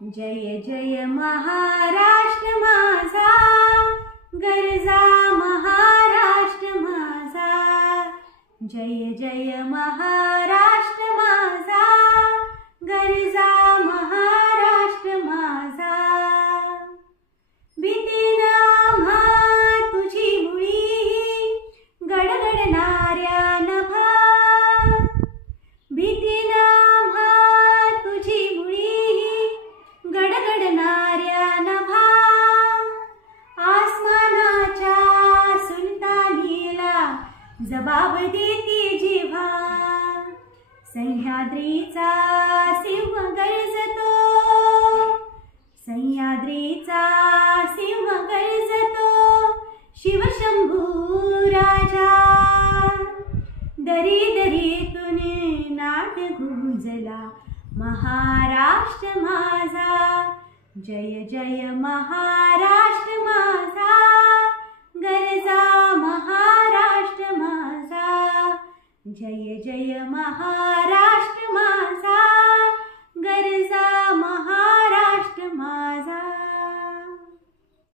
जय जय महाराष्ट्र माझा, गरजा महाराष्ट्र माझा। जय जय महाराष्ट्र माझा, गरजा महाराष्ट्र माझा। भीतीन आम्हा तुझी मुळी गडगडणाऱ्या नभा, भीतीन आम्हा तुझी मुळी गडगडणाऱ्या नभा। आसमानाच्या सुलतानीला जबाब देती जिव्हा, सह्याद्रीचा सिंह गर्जतो, सह्याद्रीचा सिंह गर्जतो, शिवशंभू राजा। दरी दरीतून नाद गुंजला महाराष्ट्र माझा, जय जय महाराष्ट्र माझा, गरजा महाराष्ट्र माझा। जय जय महाराष्ट्र